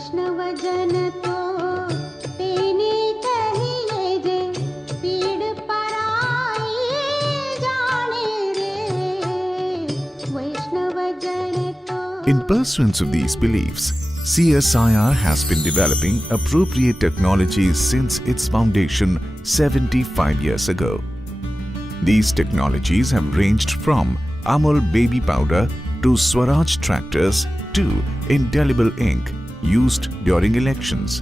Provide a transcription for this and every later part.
वैष्णव जन तो तेने कहिए जे पीड़ पराई जाने रे वैष्णव जन तो. In pursuance of these beliefs, CSIR has been developing appropriate technologies since its foundation 75 years ago. These technologies have ranged from Amul baby powder to Swaraj tractors to indelible ink used during elections.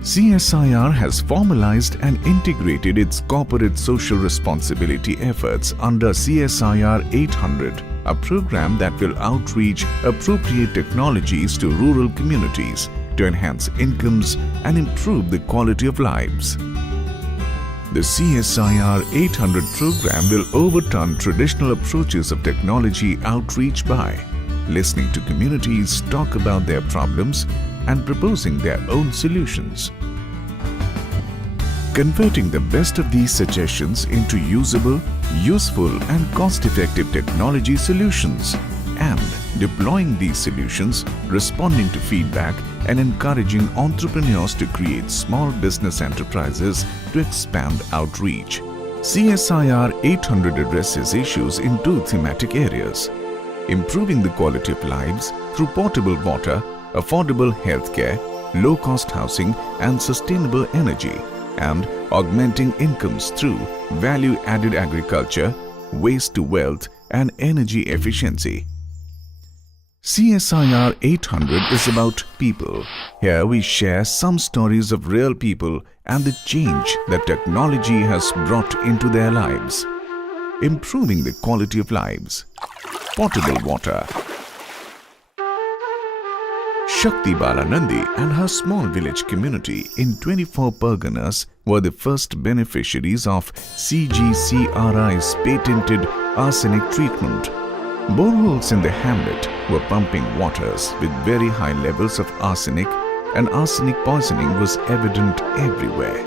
CSIR has formalized and integrated its corporate social responsibility efforts under CSIR 800, a program that will outreach appropriate technologies to rural communities to enhance incomes and improve the quality of lives. The CSIR 800 program will overturn traditional approaches of technology outreach by listening to communities talk about their problems and proposing their own solutions. Converting the best of these suggestions into usable, useful and cost-effective technology solutions and deploying these solutions, responding to feedback and encouraging entrepreneurs to create small business enterprises to expand outreach. CSIR 800 addresses issues in two thematic areas: improving the quality of lives through potable water, affordable healthcare, low-cost housing and sustainable energy, and augmenting incomes through value-added agriculture, waste to wealth and energy efficiency. CSIR 800 is about people. Here we share some stories of real people and the change that technology has brought into their lives. Improving the quality of lives. Potable water. Shakti Balanandi and her small village community in 24 Parganas were the first beneficiaries of CGCRI's patented arsenic treatment. Boreholes in the hamlet were pumping waters with very high levels of arsenic, and arsenic poisoning was evident everywhere.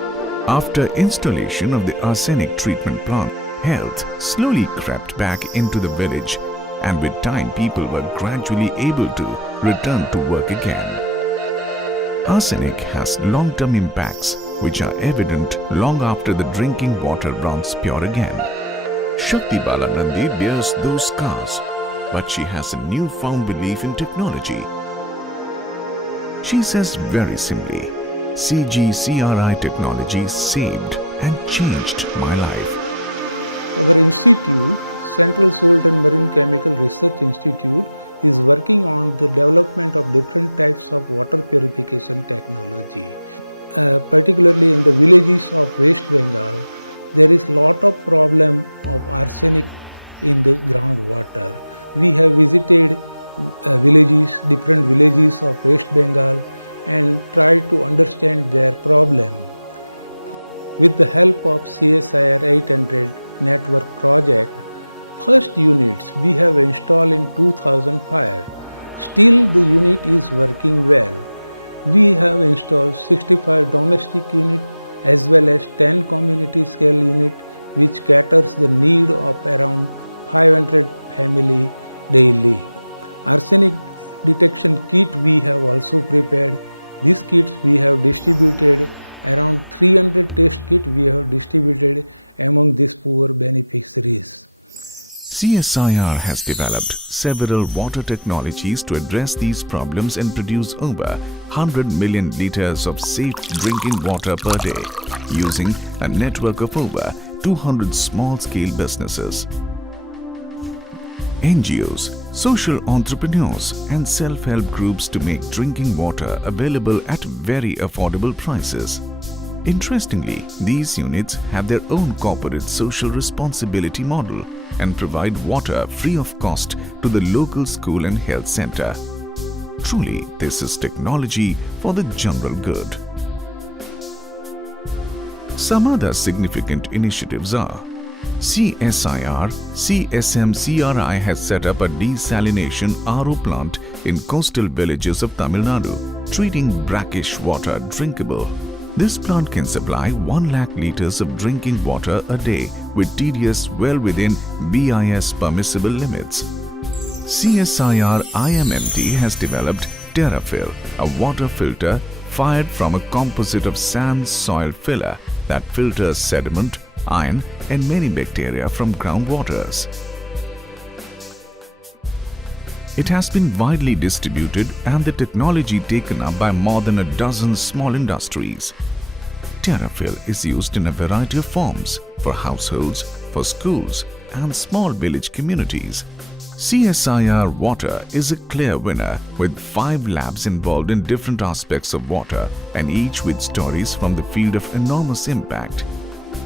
After installation of the arsenic treatment plant, health slowly crept back into the village, and with time people were gradually able to return to work again. Arsenic has long-term impacts which are evident long after the drinking water runs pure again. Shakti Balanandi bears those scars, but she has a newfound belief in technology. She says very simply, CGCRI technology saved and changed my life. Our institute, Central Salt and Marine Chemical Research Institute, is working on the development of different types of water purification technology. Particularly in the villages of West Bengal, there is lot of problem of arsenic in the groundwater. We have visited different villages of West Bengal and tried to understand their problem. With the help of CSIR 800 network project, first units we have installed in 2005. Still the unit is working well. We have installed 65 domestic units as well as 10 community scale unit which caters the need of around 500 family daily. Arsenic detection kit we have also prepared. These kits we have distributed, around 300 test kit we have distributed among these poor beneficiaries. CSIR has developed several water technologies to address these problems and produce over 100 million liters of safe drinking water per day using a network of over 200 small-scale businesses. NGOs, social entrepreneurs and self-help groups to make drinking water available at very affordable prices. Interestingly, these units have their own corporate social responsibility model and provide water free of cost to the local school and health center. Truly, this is technology for the general good. Some other significant initiatives are CSIR, CSMCRI has set up a desalination RO plant in coastal villages of Tamil Nadu, treating brackish water drinkable. This plant can supply 1 lakh liters of drinking water a day with TDS well within BIS permissible limits. CSIR IMMT has developed TerraFill, a water filter fired from a composite of sand soil filler that filters sediment, iron and many bacteria from groundwaters. It has been widely distributed and the technology taken up by more than a dozen small industries. TerraFill is used in a variety of forms for households, for schools and small village communities. CSIR Water is a clear winner with 5 labs involved in different aspects of water and each with stories from the field of enormous impact.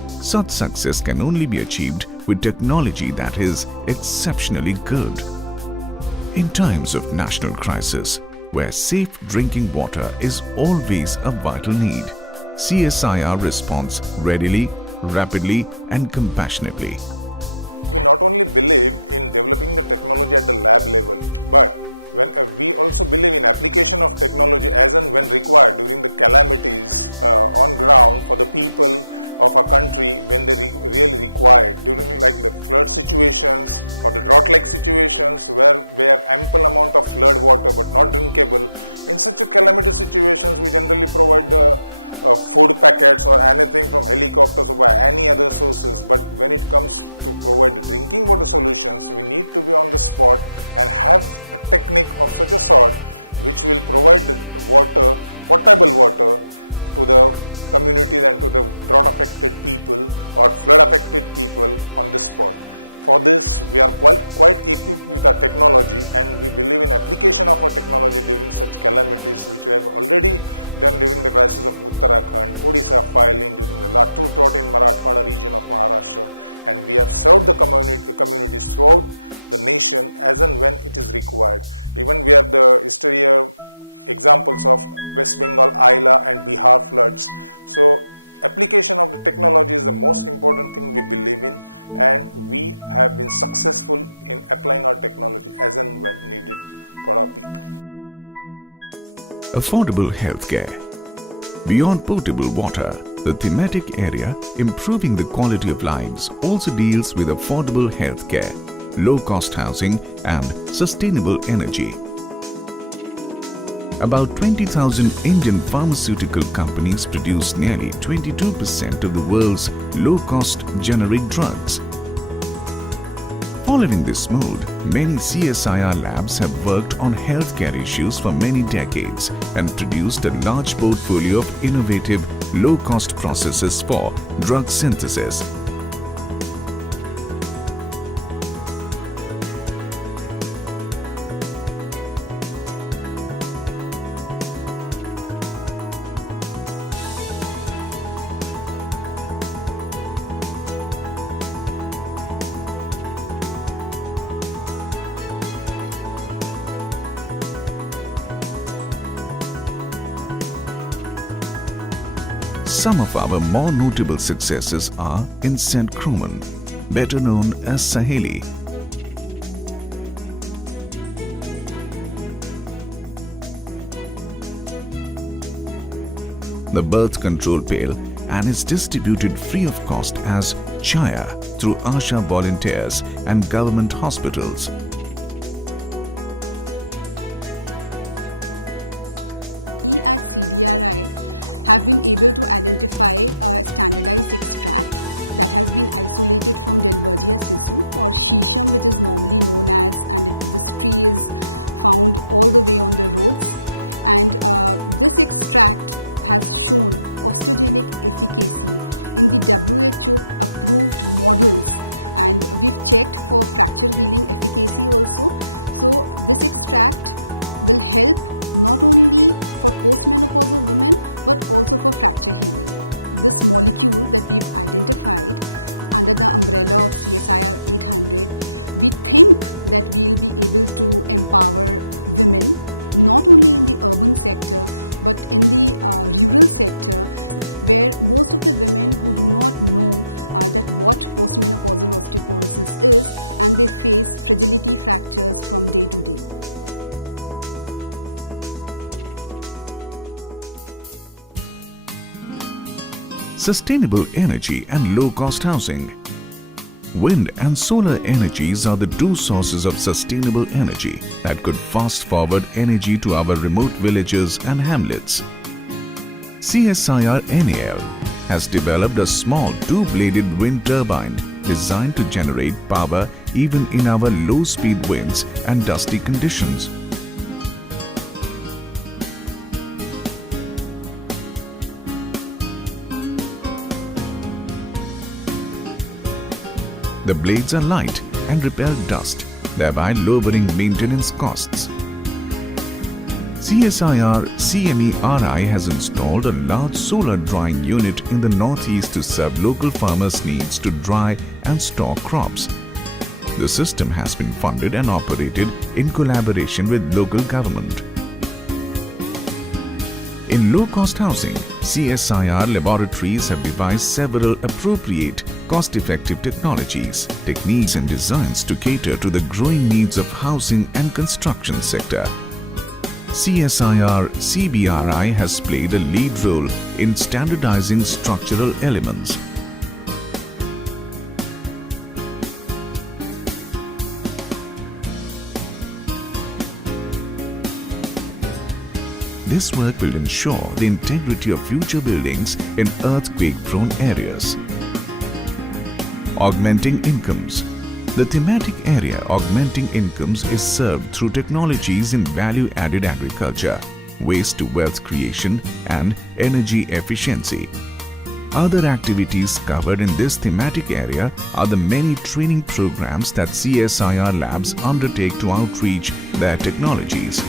Such success can only be achieved with technology that is exceptionally good. In times of national crisis, where safe drinking water is always a vital need, CSIR responds readily, rapidly and compassionately. We not only believe in developing the technology at the lab level, but we also believe in application of technology as and when required during the calamities on ground for the people of our country when they really required, during like the flood situations or the drought-like situations where we have ample amount of flood water but not drinkable. In such a calamity situations, we generally provide the food packets or anything from helicopters or by any other sources, but when it comes to provide the drinking water solutions, we need to be on the spot and have a technique of such a sort which will provide the water, potable water to the communities and to the drought affected people or flood affected people on the spot. For this, we are quite equipped with our technology and we believe in application of our technology during such calamities, which we have already done during the crisis of Uttarakhand, Odisha filing during the Latu drought in Marathwada region of Maharashtra, and we have served the communities throughout the nation as and when it is required. Even we have the hysteria examples of West Bengal, Ayla and Bihar floods. So application of the technology is the most important thing we believe in, and we have been successful in applying our technology as and when needed for our people. Affordable healthcare. Beyond potable water, the thematic area improving the quality of lives also deals with affordable healthcare, low-cost housing and sustainable energy. About 20,000 Indian pharmaceutical companies produce nearly 22% of the world's low-cost generic drugs. Following this mode, many CSIR labs have worked on healthcare issues for many decades and produced a large portfolio of innovative, low-cost processes for drug synthesis. Some of our more notable successes are in St. Croman, better known as Saheli. The birth control pill and is distributed free of cost as Chaya through Asha volunteers and government hospitals. We at CDRI have been able to identify a standardized extract that has been isolated from Delvergia sisu or shisham, which is normally known as, and this tree is found all the way on the roads, and this extract has shown osteogenic efficacy in the WHO approved models, and we've checked for fracture healing efficacy also. So this extract will help not only for postmenopausal women but also for fracture healing. This molecule that we've identified under the umbrella of CSIR 800, we think that we'll be able to empower women not only in the urban sector but in the rural sector, where most of the women who do not know that what postmenopausal osteoporosis is, and they face fragility fractures from day to day. Sustainable energy and low-cost housing. Wind and solar energies are the two sources of sustainable energy that could fast forward energy to our remote villages and hamlets. CSIR NAL has developed a small two-bladed wind turbine designed to generate power even in our low-speed winds and dusty conditions. The blades are light and repel dust, thereby lowering maintenance costs. CSIR CNERI has installed a large solar drying unit in the northeast to serve local farmers' needs to dry and store crops. The system has been funded and operated in collaboration with local government. In low-cost housing, CSIR laboratories have devised several appropriate, cost-effective technologies, techniques and designs to cater to the growing needs of housing and construction sector. CSIR CBRI has played a lead role in standardizing structural elements. This work will ensure the integrity of future buildings in earthquake-prone areas. Augmenting incomes. The thematic area Augmenting Incomes is served through technologies in value-added agriculture, waste-to-wealth creation and energy efficiency. Other activities covered in this thematic area are the many training programs that CSIR labs undertake to outreach their technologies.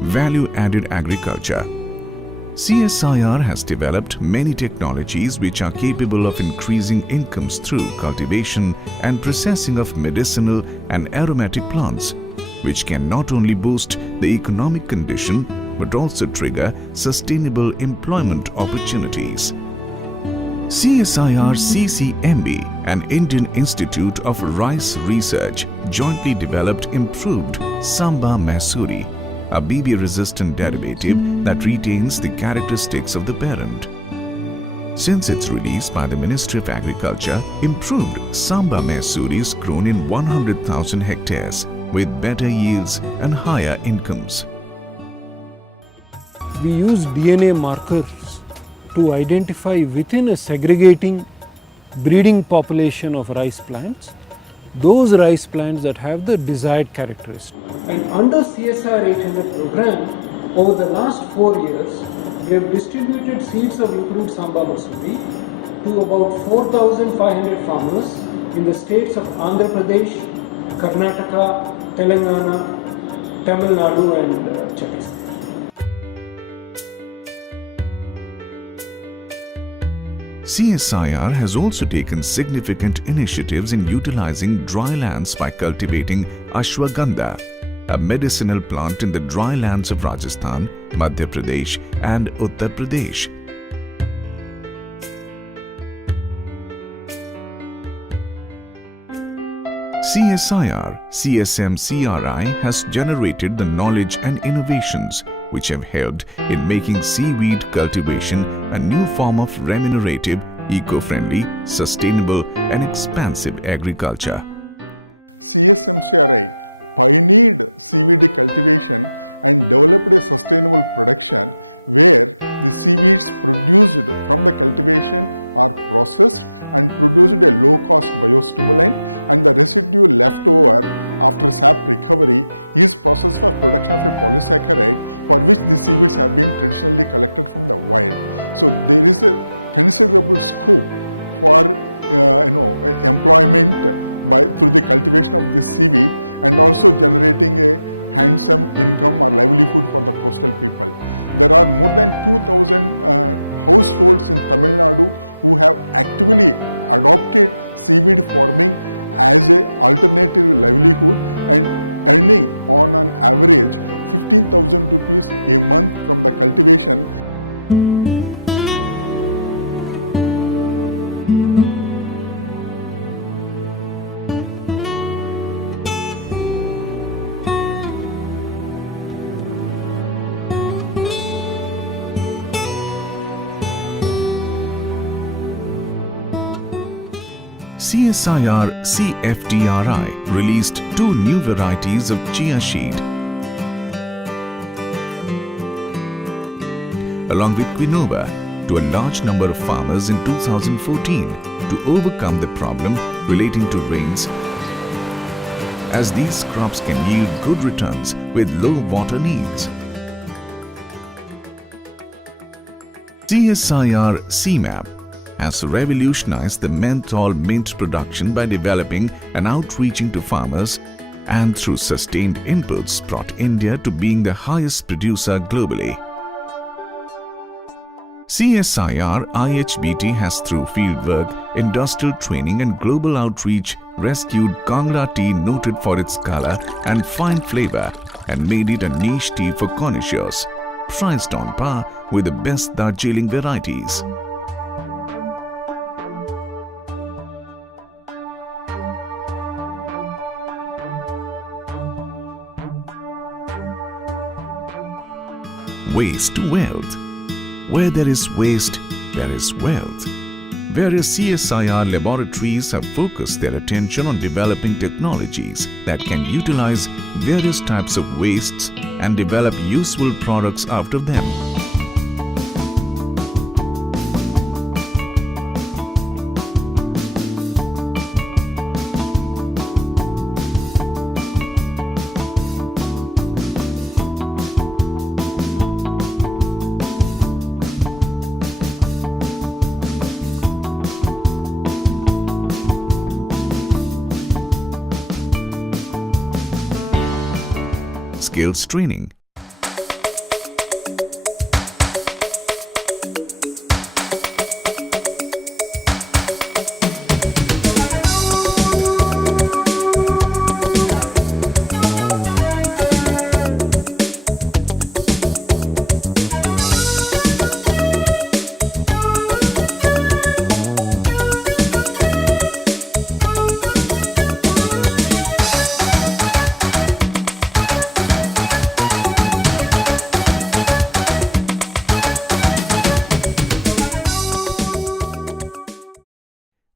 Value-added agriculture. CSIR has developed many technologies which are capable of increasing incomes through cultivation and processing of medicinal and aromatic plants, which can not only boost the economic condition but also trigger sustainable employment opportunities. CSIR CCMB, an Indian Institute of Rice Research, jointly developed improved Samba Masuri, a BB-resistant derivative that retains the characteristics of the parent. Since its release by the Ministry of Agriculture, improved Samba Masuri is grown in 100,000 hectares with better yields and higher incomes. We use DNA markers to identify within a segregating breeding population of rice plants those rice plants that have the desired characteristics. And under CSIR 800 program, over the last 4 years, we have distributed seeds of improved Samba Masuri to about 4,500 farmers in the states of Andhra Pradesh, Karnataka, Telangana, Tamil Nadu and Chhattisgarh. CSIR has also taken significant initiatives in utilizing dry lands by cultivating ashwagandha, a medicinal plant in the dry lands of Rajasthan, Madhya Pradesh and Uttar Pradesh. CSIR CSM-CRI has generated the knowledge and innovations which have helped in making seaweed cultivation a new form of remunerative, eco-friendly, sustainable and expansive agriculture. CSM-CRI pioneered seaweed cultivation and developed a sustainable production where the seaweeds produced from the cultivation are processed and produced a low-cost biostimulant, and the residue left over after sap recovery is processed for production of a polysaccharide for which the seaweeds have been traditionally collected from the wild. So there is a considerable scope for employment through the cultivation of this seaweed and also generating a handsome income or livelihood for the coastal people. There are more than 2,000 households in Tamil Nadu who have actively adopted seaweed farming as an alternative livelihood and earning on an average 15,000 rupees a month from the cultivation. CSIR CFTRI released 2 new varieties of chia seed, along with quinoa, to a large number of farmers in 2014 to overcome the problem relating to rains, as these crops can yield good returns with low water needs. CSIR CMAP has revolutionized the menthol mint production by developing and outreaching to farmers, and through sustained inputs brought India to being the highest producer globally. CSIR IHBT has, through fieldwork, industrial training and global outreach, rescued Kangra tea, noted for its color and fine flavor, and made it a niche tea for connoisseurs, priced on par with the best Darjeeling varieties. Waste to wealth. Where there is waste, there is wealth. Various CSIR laboratories have focused their attention on developing technologies that can utilize various types of wastes and develop useful products out of them. Skills training.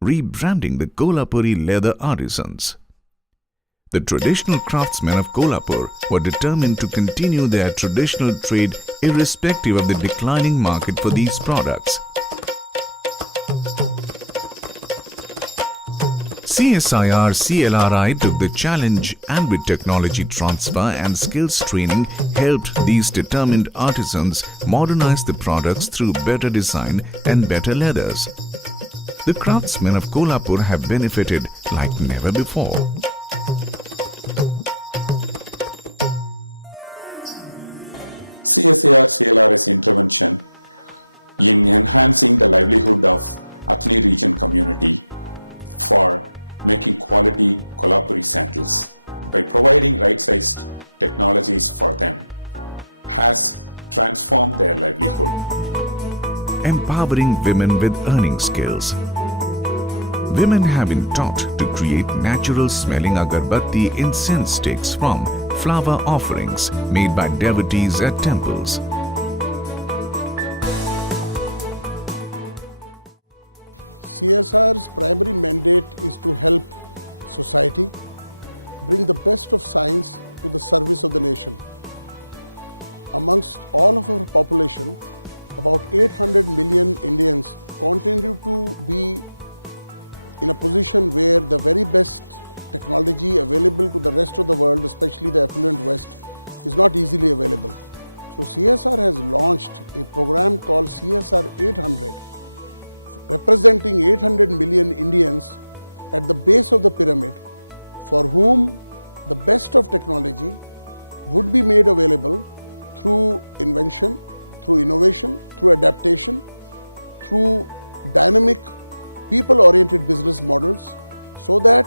Rebranding the Kolhapuri leather artisans. The traditional craftsmen of Kolhapur were determined to continue their traditional trade irrespective of the declining market for these products. CSIR CLRI took the challenge, and with technology transfer and skills training helped these determined artisans modernize the products through better design and better leathers. The craftsmen of Kolhapur have benefited like never before. CSIR CLR's intervention in enhancing the livelihood of Athni region community for making quality Kolhapuri sandals by providing right-sized technologies for them has transformed their livelihood. Empowering women with earning skills. Women have been taught to create natural smelling agarbatti incense sticks from flower offerings made by devotees at temples. CSIR's primary mandate is to help society bring the best of science to the service of the nation. Amongst all of our population, about 800 million Indians continue to be in a position where the very best technology available to the rest of the world, especially the affluent West, is not easily available. So CSIR has launched a program called CSR 800, representing 800 million Indians at the base of the pyramid, for whom the best of technology would be made available through invention, through innovation, through adaptation, through dynamic, people-oriented business models, so that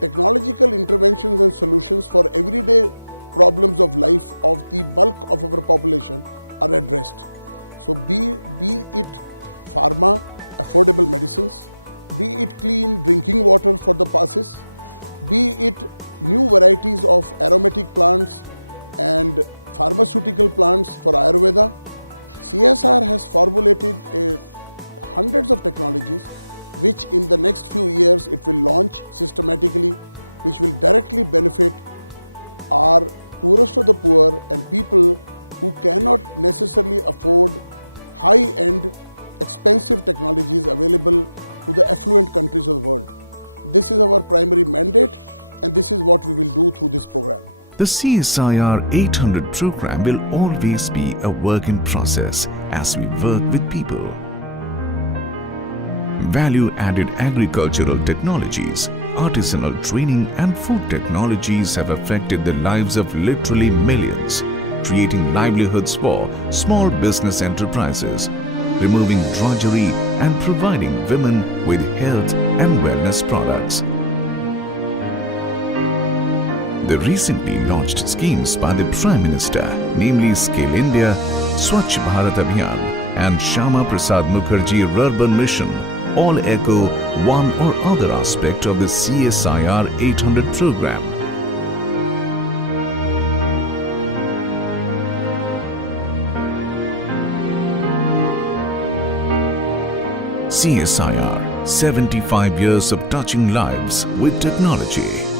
technological interventions and solutions for everyday problems of life of the bulk of our population are addressed. So be it pharma, affordable medicines, be it clean drinking water for the masses, be it new varieties of aromatic plants and pharmaceutical plants for Ayurveda, CSIR has formulated hundreds of technologies which in the next few years it will launch systematically, which will directly benefit our poorest of the poor and people who cannot necessarily afford high-end expensive technologies available to the affluent countries of the world. This is our primary mandate and this is what we will do through this program. The CSIR 800 program will always be a work in process as we work with people. Value-added agricultural technologies, artisanal training and food technologies have affected the lives of literally millions, creating livelihoods for small business enterprises, removing drudgery and providing women with health and wellness products. The recently launched schemes by the Prime Minister, namely Skill India, Swachh Bharat Abhiyan and Shyama Prasad Mukherjee Urban Mission, all echo one or other aspect of the CSIR 800 program. CSIR, 75 years of touching lives with technology.